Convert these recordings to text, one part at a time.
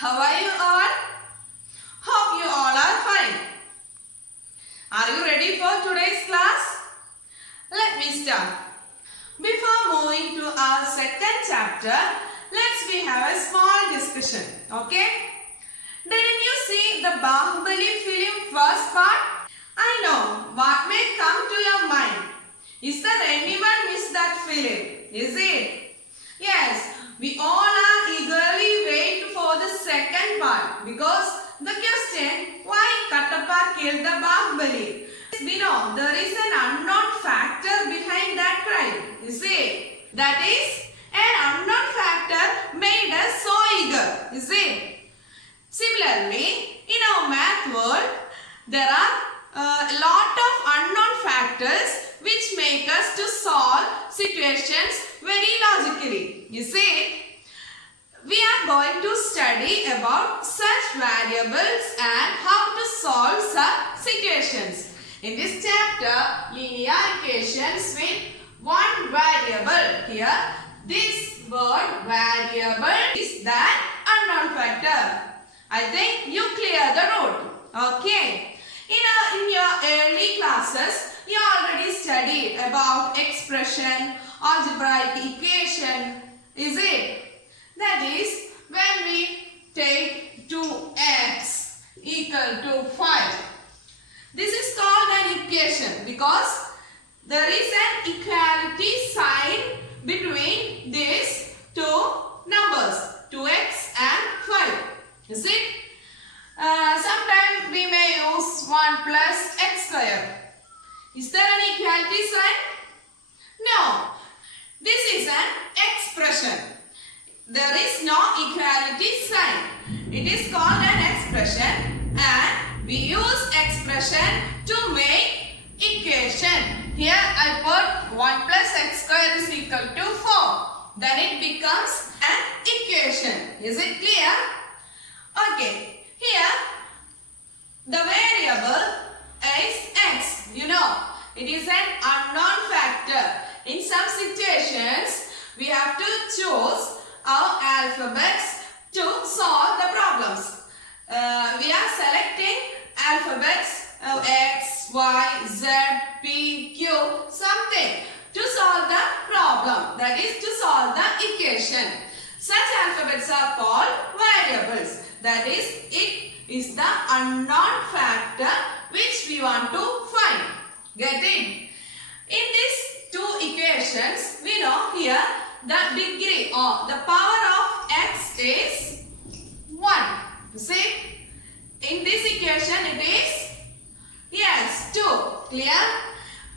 How are you all? Hope you all are fine. Are you ready for today's class? Let me start. Before moving to our second chapter, let's have a small discussion. Okay? Didn't you see the Bahubali film first part? I know what may come to your mind. Is there anyone missed that film? Is it? Yes, we all are eagerly waiting for the second part because the question, why Kattappa killed the Bahubali? We know there is an unknown factor behind that crime. Is it? That is, an unknown factor made us so eager. Is it? Similarly, in our math world, there are a lot of unknown factors which make us to solve situations very logically. You see, we are going to study about such variables and how to solve such situations. In this chapter, linear equations with one variable. Here, this word variable is that unknown factor. I think you clear the route. Okay. In your early classes, you already studied about expression, algebraic equation. Is it? That is, when we take 2x equal to 5. This is called an equation because there is an equality sign between these two numbers, 2x and 5. Is it? Sometimes we may use 1 plus x square. Is there an equality sign? No. This is an expression. There is no equality sign. It is called an expression and we use expression to make equation. Here I put 1 plus x square is equal to 4. Then it becomes an equation. Is it clear? Okay. Here the variable is x. You know, it is an unknown factor. In some situations, we have to choose our alphabets to solve the problems. We are selecting alphabets x, y, z, p, q, something to solve the problem. That is to solve the equation. Such alphabets are called variables. That is, it is the unknown factor which we want to find. Get it? In these two equations, we know here the degree or the power of x is 1. See? In this equation it is, yes, 2. Clear?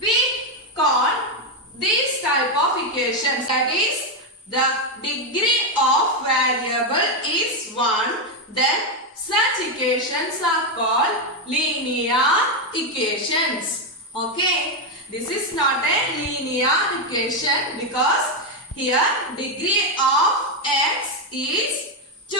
We call these type of equations, that is, the degree of variable is 1, then such equations are called linear equations. Okay? This is not a linear equation because here degree of x is 2.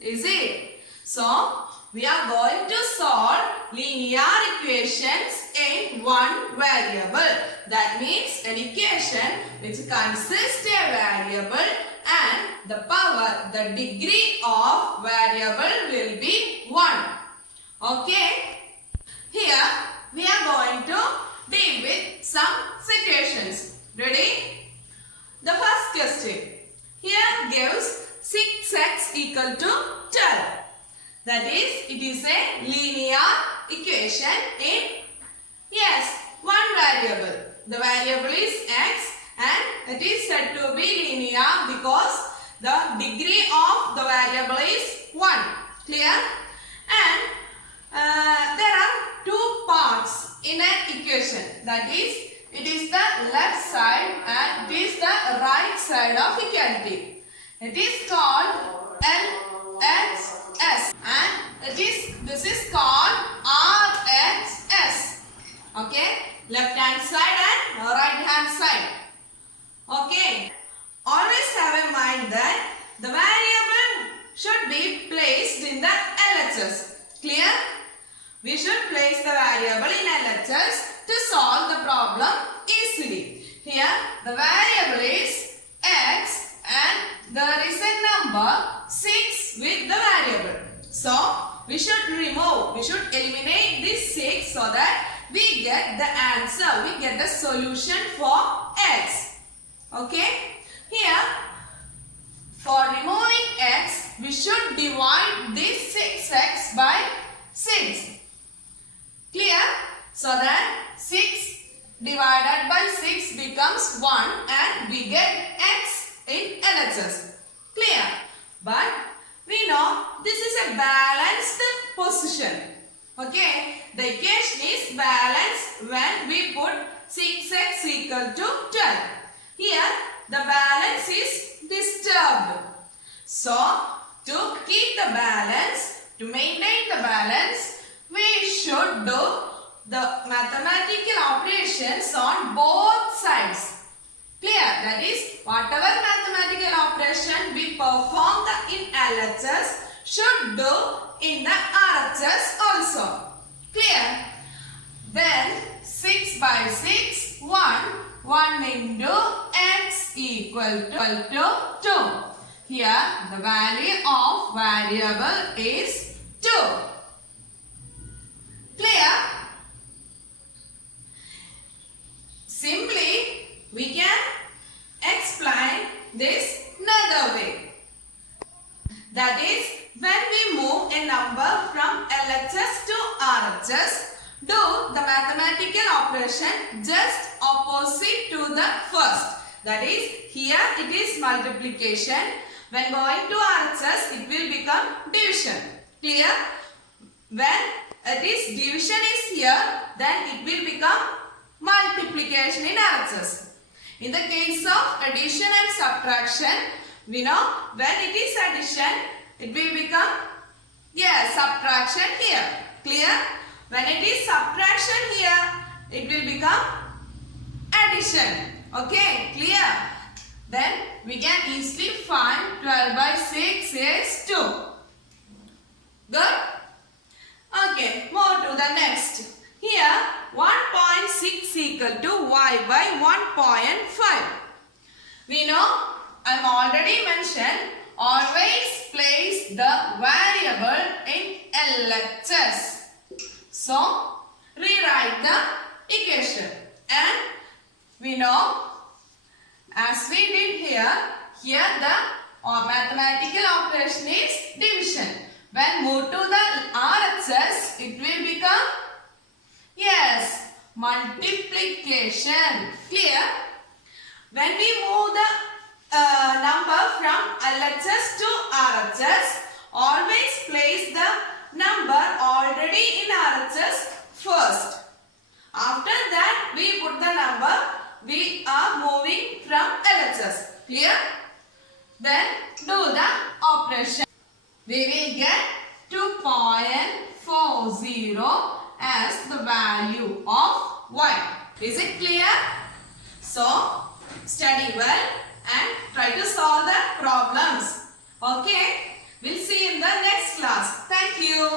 Is it? So, we are going to solve linear equations in one variable. That means an equation which consists a variable and the power, the degree of variable will be 1. Okay? Here we are going to deal with some situations. Ready? The first question. Here gives 6x equal to 12. That is, it is a linear equation in, yes, one variable. The variable is x and it is said to be linear because the degree of the variable is 1. Clear? And there are two parts in an equation. That is, it is the left side and it is the right side of equality. It is called LHS and this is called RHS. Okay? Left hand side and right hand side. Okay? Always have in mind that the variable should be placed in the LHS. Clear? We should place the variable in LHS to solve the problem easily. Here the variable is x and there is a number 6 with the variable. So we should eliminate this 6 so that we get the answer, we get the solution for x. Okay. Here, for removing x, we should divide this 6x by 6. Clear? So that 6 divided by 6 becomes 1 and we get x in LHS. Clear? But we know this is a balanced position. Okay? The equation is balanced when we put 6x equal to 12. Here, the balance is disturbed. So, to keep the balance, to maintain the balance, we should do the mathematical operations on both sides. Clear? That is, whatever mathematical operation we perform in LHS should do in the RHS also. Clear? Then 6 by 6, 1 into x equal to 2. Here the value of variable is 2. Clear? Simply we can explain this another way. That is, when we move a number from LHS to RHS, do the mathematical operation just opposite to the first. That is, here it is multiplication. When going to RHS, it will become division. Clear? When division is here, then it will become multiplication in RHS. In the case of addition and subtraction, we know when it is addition, it will become subtraction here. Clear? When it is subtraction here, it will become addition. Okay, clear? Then we can easily find 12 by 6 is 2. Good? Okay, move to the next. Here 1.6 equal to y by 1.5. We know, I am already mentioned, always place the variable in LHS. So, rewrite the equation. And we know, as we did here the mathematical operation is division. When moved to the RHS, it will become, multiplication. Clear? When we move the number from LHS to RHS, always place the number already in RHS first. After that, we put the number we are moving from LHS. Clear? Then do the operation. We will get 2.40 as the value of y. Is it clear? So, study well and try to solve the problems. Okay? We'll see you in the next class. Thank you.